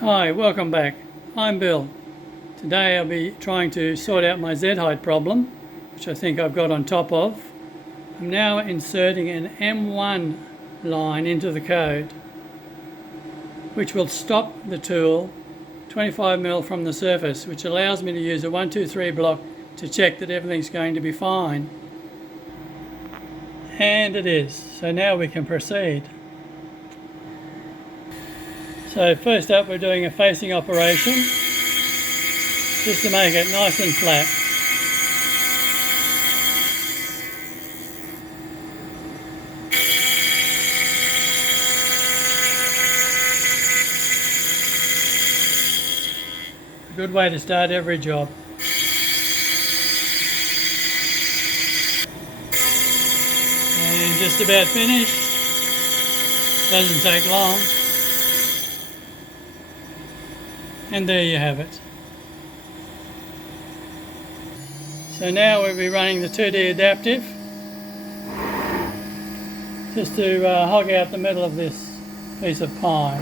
Hi, welcome back. I'm Bill. Today I'll be trying to sort out my Z-height problem, which I think I've got on top of. I'm now inserting an M1 line into the code, which will stop the tool 25mm from the surface, which allows me to use a 1, 2, 3 block to check that everything's going to be fine. And it is. So now we can proceed. So first up, we're doing a facing operation just to make it nice and flat. A good way to start every job. And just about finished. Doesn't take long. And there you have it. So now we'll be running the 2D adaptive just to hog out the middle of this piece of pine.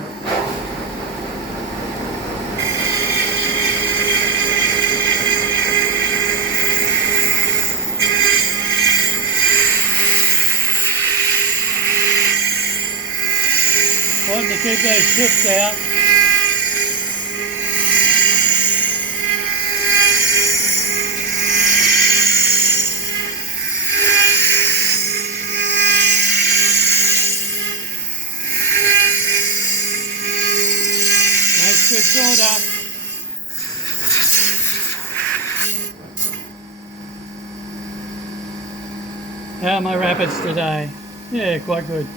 Important to keep those chips out. Good sorter. How are my rapids today? Yeah, quite good.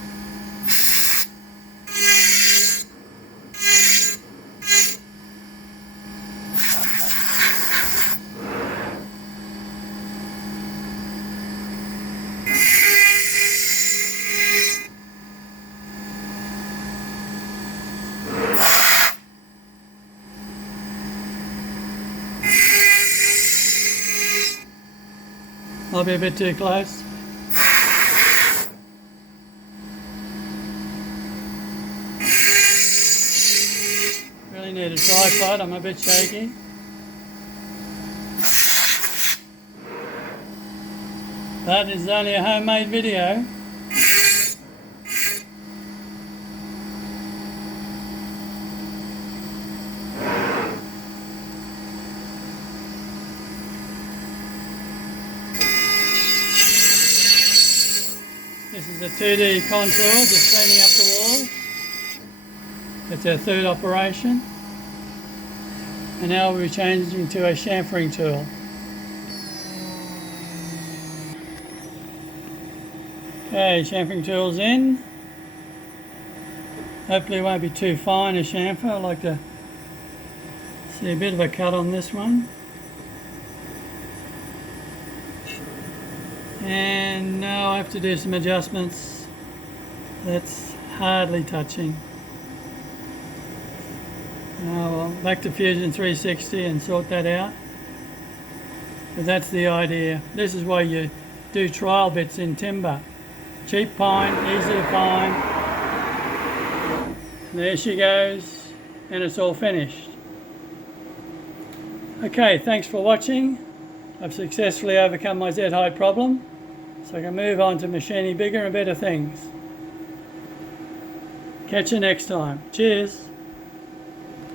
I'll be a bit too close. Really need a tripod, I'm a bit shaky. That is only a homemade video. This is a 2D contour, just cleaning up the walls. It's our third operation. And now we'll be changing to a chamfering tool. Okay, chamfering tool's in. Hopefully it won't be too fine a chamfer. I like to see a bit of a cut on this one. And now I have to do some adjustments. That's hardly touching. Well, back to Fusion 360 and sort that out. But that's the idea. This is why you do trial bits in timber. Cheap pine, easy to find. There she goes, and it's all finished. Okay, thanks for watching. I've successfully overcome my Z-height problem, so I can move on to machining bigger and better things. Catch you next time. Cheers.